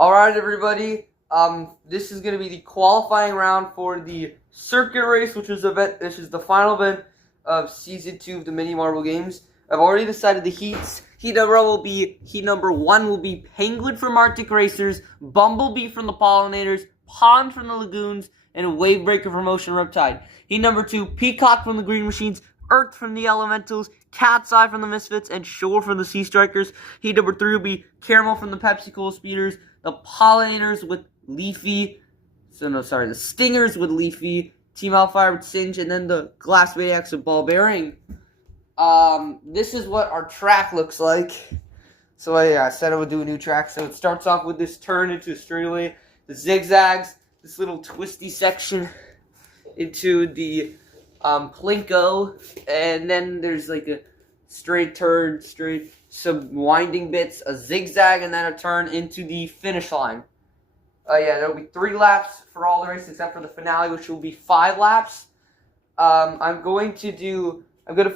All right, everybody. This is going to be the qualifying round for the circuit race, which is the final event of season 2 of the mini marble games. I've already decided the heats. Heat number 1 will be Penguin from Arctic Racers, Bumblebee from the Pollinators, Pond from the Lagoons, and Wavebreaker from Ocean Riptide. Heat number 2, Peacock from the Green Machines, Earth from the Elementals, Cat's Eye from the Misfits, and Shore from the Sea Strikers. Heat number 3 will be Caramel from the Pepsi Cola Speeders, the Pollinators with Leafy, the Stingers with Leafy, Team Alfire with Singe, and then the Glass Maniacs with Ball Bearing. This is what our track looks like. So yeah, I said I would do a new track. So it starts off with this turn into a straightaway, the zigzags, this little twisty section into the plinko, and then there's like a straight turn, some winding bits, a zigzag, and then a turn into the finish line. There'll be 3 laps for all the races except for the finale, which will be 5 laps. I'm going to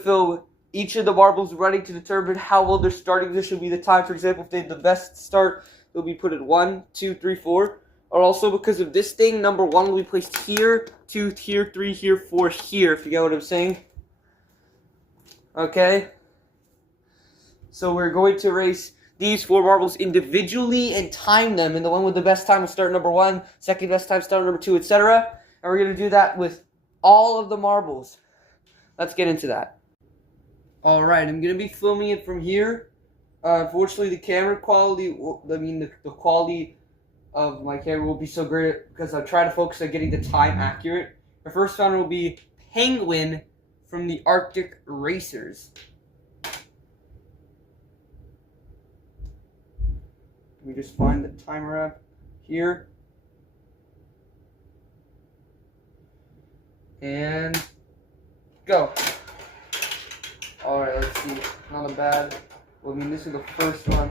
fill each of the marbles running to determine how well their starting position will be the time. For example, if they had the best start, they'll be put at 1, 2, 3, 4. Or also because of this thing, number 1 will be placed here, 2 here, 3 here, 4 here, if you get what I'm saying. Okay? So we're going to race these 4 marbles individually and time them, and the one with the best time will start number 1, second best time start number 2, etc. And we're going to do that with all of the marbles. Let's get into that. Alright, I'm going to be filming it from here. Unfortunately, the camera quality, the quality of my camera will be so great because I'll try to focus on getting the time accurate. The first round will be Penguin from the Arctic Racers. Let me just find the timer app here. And go. Alright, let's see. Not a bad. Well, this is the first one.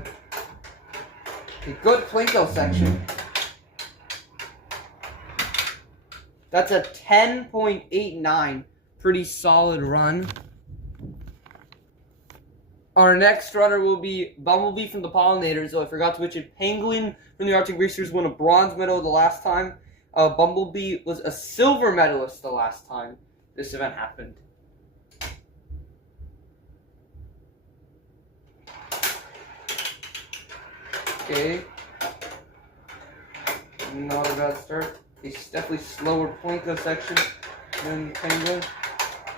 A good plinko section. That's a 10.89. Pretty solid run. Our next runner will be Bumblebee from the Pollinators. So I forgot to mention, Penguin from the Arctic Racers won a bronze medal the last time. Bumblebee was a silver medalist the last time this event happened. Okay. Not a bad start. It's definitely slower plinko section than the Penguin.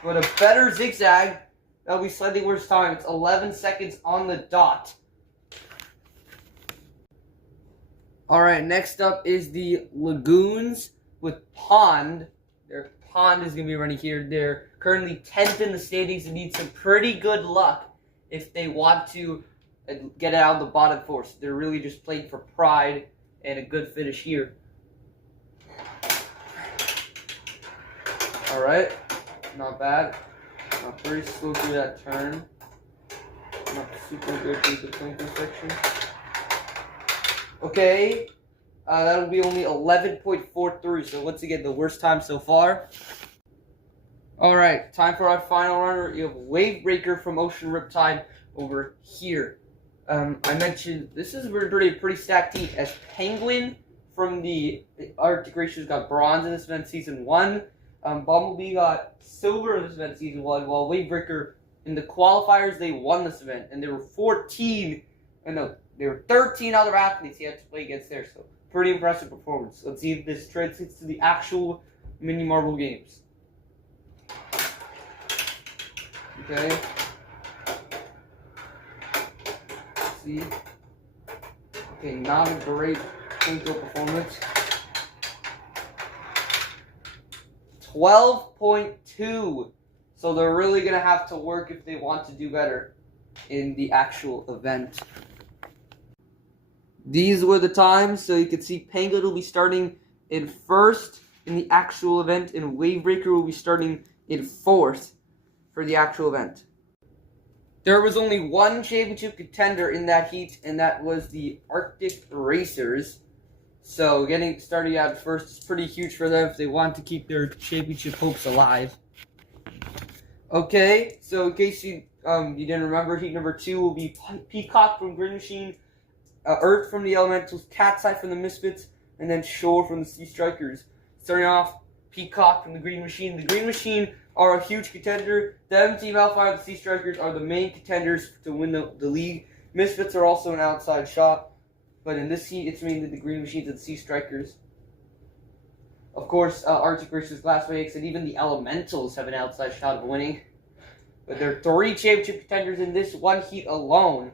But a better zigzag. That'll be slightly worse time. It's 11 seconds on the dot. Alright, next up is the Lagoons with Pond. Their Pond is going to be running here. They're currently 10th in the standings and need some pretty good luck if they want to get it out of the bottom 4. So they're really just playing for pride and a good finish here. Alright, not bad. Not very slow through that turn. Not super good through the plinko section. Okay, that'll be only 11.43, so once again, the worst time so far. Alright, time for our final runner. You have Wavebreaker from Ocean Riptide over here. I mentioned this is a pretty stacked team, as Penguin from the Arctic Racers got bronze in this event season 1. Bumblebee got silver in this event season 1, while Wavebreaker in the qualifiers they won this event, and there were 13 other athletes he had to play against there, so pretty impressive performance. Let's see if this translates to the actual mini marble games. Okay. Let's see. Okay, not a great plinko performance. 12.2. So they're really going to have to work if they want to do better in the actual event. These were the times. So you can see Penguin will be starting in 1st in the actual event, and Wavebreaker will be starting in 4th for the actual event. There was only one championship contender in that heat, and that was the Arctic Racers. So starting out 1st is pretty huge for them if they want to keep their championship hopes alive. Okay, so in case you didn't remember, heat number 2 will be Peacock from Green Machine, Earth from the Elementals, Cat's Eye from the Misfits, and then Shore from the Sea Strikers. Starting off, Peacock from the Green Machine. The Green Machine are a huge contender. Them, Team Hellfire, and the Sea Strikers are the main contenders to win the league. Misfits are also an outside shot, but in this heat, it's mainly the Green Machines and the Sea Strikers. Of course, Arctic versus Glass Phoenix, and even the Elementals have an outside shot of winning. But there are 3 championship contenders in this one heat alone.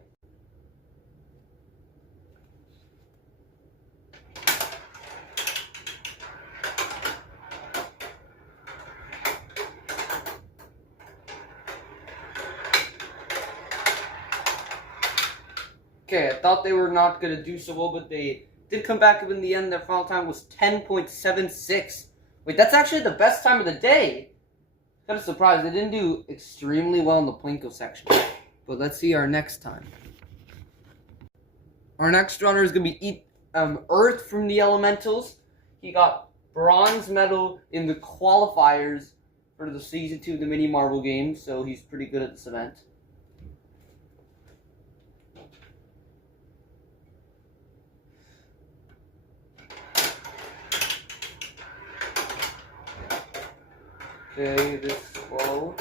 Okay, I thought they were not going to do so well, but they did come back up in the end. Their final time was 10.76. Wait, that's actually the best time of the day. Kind of surprised. They didn't do extremely well in the Plinko section. But let's see our next time. Our next runner is going to be Earth from the Elementals. He got bronze medal in the qualifiers for the Season 2 of the Mini Marvel Games, so he's pretty good at this event. Okay, this slow.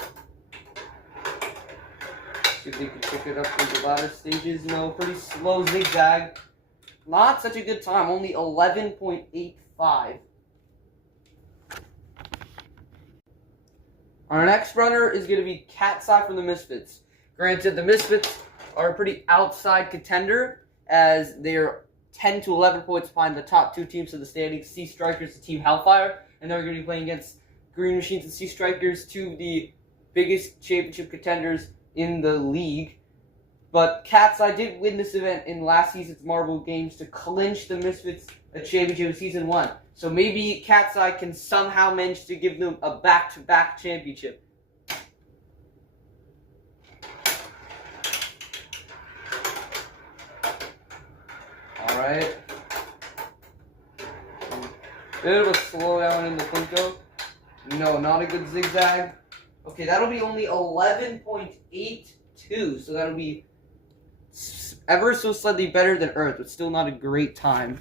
See if they can pick it up in the latter stages. No, pretty slow zigzag. Not such a good time, only 11.85. Our next runner is going to be Cat's Eye from the Misfits. Granted, the Misfits are a pretty outside contender, as they are 10 to 11 points behind the top 2 teams of the standings, Sea Strikers and Team Hellfire, and they're going to be playing against Green Machines and Sea Strikers, 2 of the biggest championship contenders in the league. But Cat's Eye did win this event in last season's Marvel Games to clinch the Misfits a championship in Season 1. So maybe Cat's Eye can somehow manage to give them a back-to-back championship. Alright. Bit of a slowdown in the Plinko. No, not a good zigzag. Okay, that'll be only 11.82, so that'll be ever so slightly better than Earth, but still not a great time.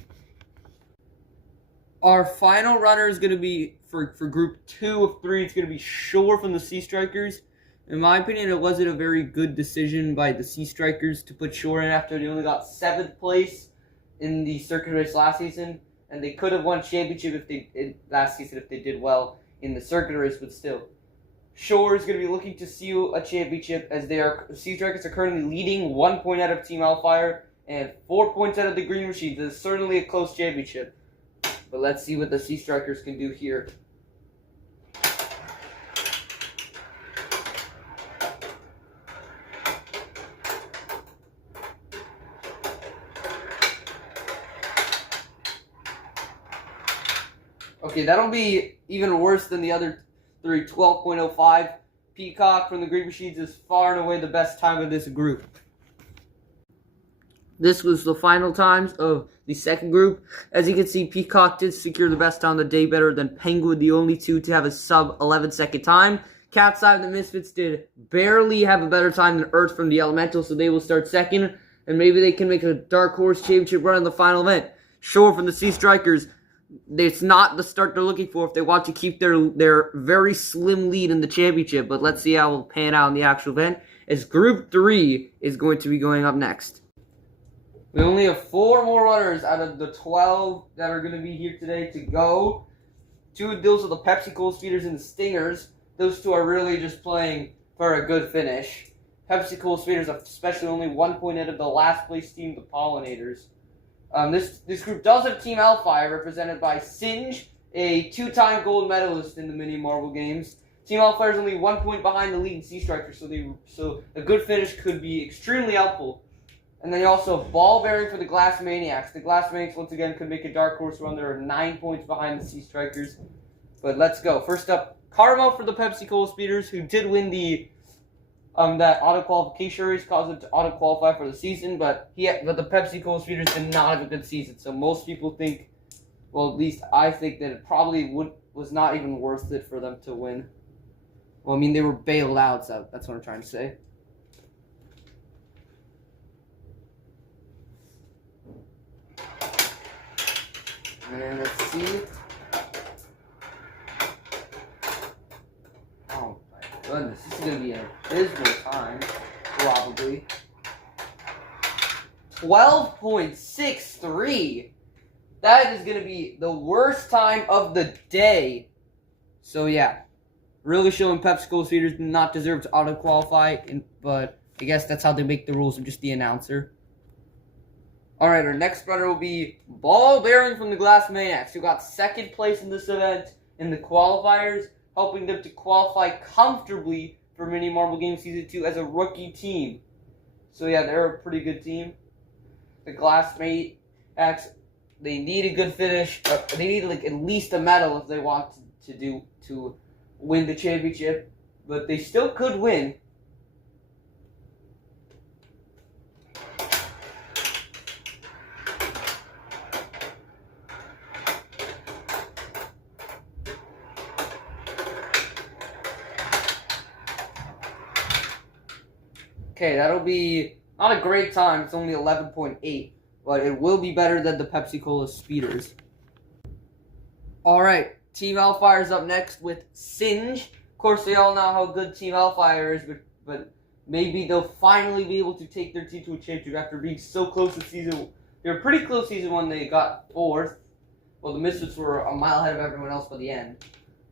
Our final runner is going to be, for Group 2 of 3, it's going to be Shore from the Sea Strikers. In my opinion, it wasn't a very good decision by the Sea Strikers to put Shore in after they only got 7th place in the circuit race last season, and they could have won championship last season if they did well in the circuit race, but still. Shore is going to be looking to seal a championship, as Sea Strikers are currently leading 1 point out of Team Hellfire and 4 points out of the Green Machines. It is certainly a close championship. But let's see what the Sea Strikers can do here. Okay, that'll be even worse than the other 3, 12.05. Peacock from the Green Machines is far and away the best time of this group. This was the final times of the second group. As you can see, Peacock did secure the best time of the day, better than Penguin, the only 2 to have a sub 11-second time. Cat's Eye and the Misfits did barely have a better time than Earth from the Elemental, so they will start second, and maybe they can make a dark horse championship run in the final event. Shore from the Sea Strikers, it's not the start they're looking for if they want to keep their very slim lead in the championship, but let's see how it will pan out in the actual event, as Group 3 is going to be going up next. We only have 4 more runners out of the 12 that are going to be here today to go. 2 of those are the Pepsi Cola Speeders and the Stingers. Those 2 are really just playing for a good finish. Pepsi Cola Speeders are especially only 1 point out of the last place team, the Pollinators. This group does have Team Hellfire, represented by Singe, a 2-time gold medalist in the Mini Marvel Games. Team Hellfire is only 1 point behind the leading Sea Strikers, so a good finish could be extremely helpful. And then you also have Ball Bearing for the Glass Maniacs. The Glass Maniacs, once again, could make a dark horse run. There are 9 points behind the Sea Strikers. But let's go. First up, Karma for the Pepsi Cola Speeders, who did win the that auto qualification race, caused them to auto qualify for the season. But the Pepsi Cola Speeders did not have a good season. So most people think, well, at least I think that it probably was not even worth it for them to win. Well, I mean, they were bailed out, so that's what I'm trying to say. And let's see. Oh my goodness, this is going to be an abysmal time, probably. 12.63. That is going to be the worst time of the day. So yeah, really showing PepsiCo feeders do not deserve to auto-qualify, but I guess that's how they make the rules. I'm just the announcer. Alright, our next runner will be Ball Bearing from the Glass Maniacs, who got second place in this event in the qualifiers, helping them to qualify comfortably for Mini Marble Game Season 2 as a rookie team. So yeah, they're a pretty good team. The Glass Maniacs, they need a good finish. They need like at least a medal if they want to win the championship, but they still could win. Okay, that'll be not a great time. It's only 11.8, but it will be better than the Pepsi-Cola speeders. Alright, Team Hellfire is up next with Singe. Of course, we all know how good Team Hellfire is, but maybe they'll finally be able to take their team to a championship after being so close to season. They were pretty close season one. They got 4th. Well, the Misfits were a mile ahead of everyone else by the end.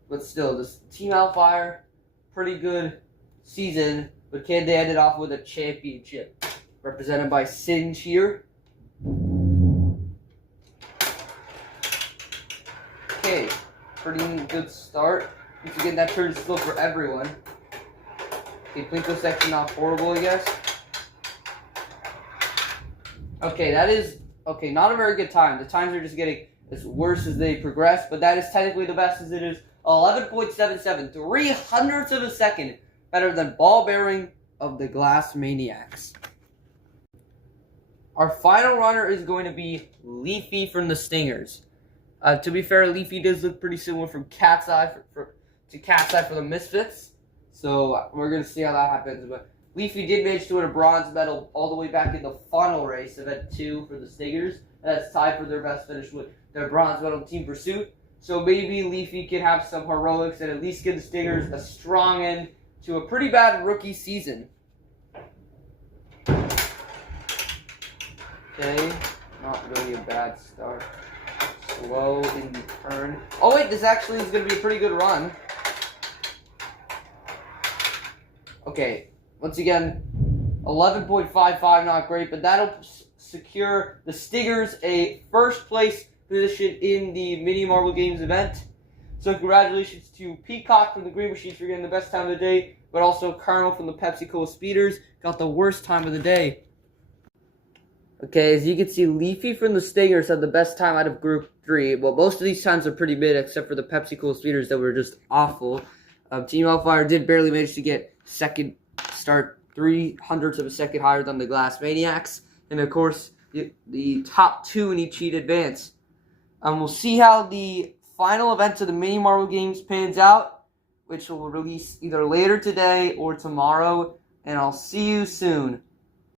But still, this Team Hellfire, pretty good season. But can they end it off with a championship? Represented by Singe here. Okay, pretty good start. Once again, that turns slow for everyone. Okay, Plinko section not horrible, I guess. Okay, that is, okay, not a very good time. The times are just getting as worse as they progress, but that is technically the best as it is 11.77, 3/100ths of a second. Better than Ball Bearing of the Glass Maniacs. Our final runner is going to be Leafy from the Stingers. To be fair, Leafy does look pretty similar from Cat's Eye to Cat's Eye for the Misfits. So we're going to see how that happens. But Leafy did manage to win a bronze medal all the way back in the final race, event 2 for the Stingers. And that's tied for their best finish with their bronze medal Team Pursuit. So maybe Leafy can have some heroics and at least give the Stingers a strong end to a pretty bad rookie season. Okay, not really a bad start. Slow in the turn. Oh wait, this actually is going to be a pretty good run. Okay, once again, 11.55, not great, but that'll secure the Stingers a first place position in the Mini Marble Games event. So congratulations to Peacock from the Green Machines for getting the best time of the day, but also Carmel from the Pepsi-Cola Speeders got the worst time of the day. Okay, as you can see, Leafy from the Stingers had the best time out of Group 3. Well, most of these times are pretty mid, except for the Pepsi-Cola Speeders that were just awful. Team Hellfire did barely manage to get second start, 3/100ths of a second higher than the Glass Maniacs. And of course, the top 2 in each heat advance. We'll see how the final event of the Mini Marble Games pans out, which will release either later today or tomorrow. And I'll see you soon.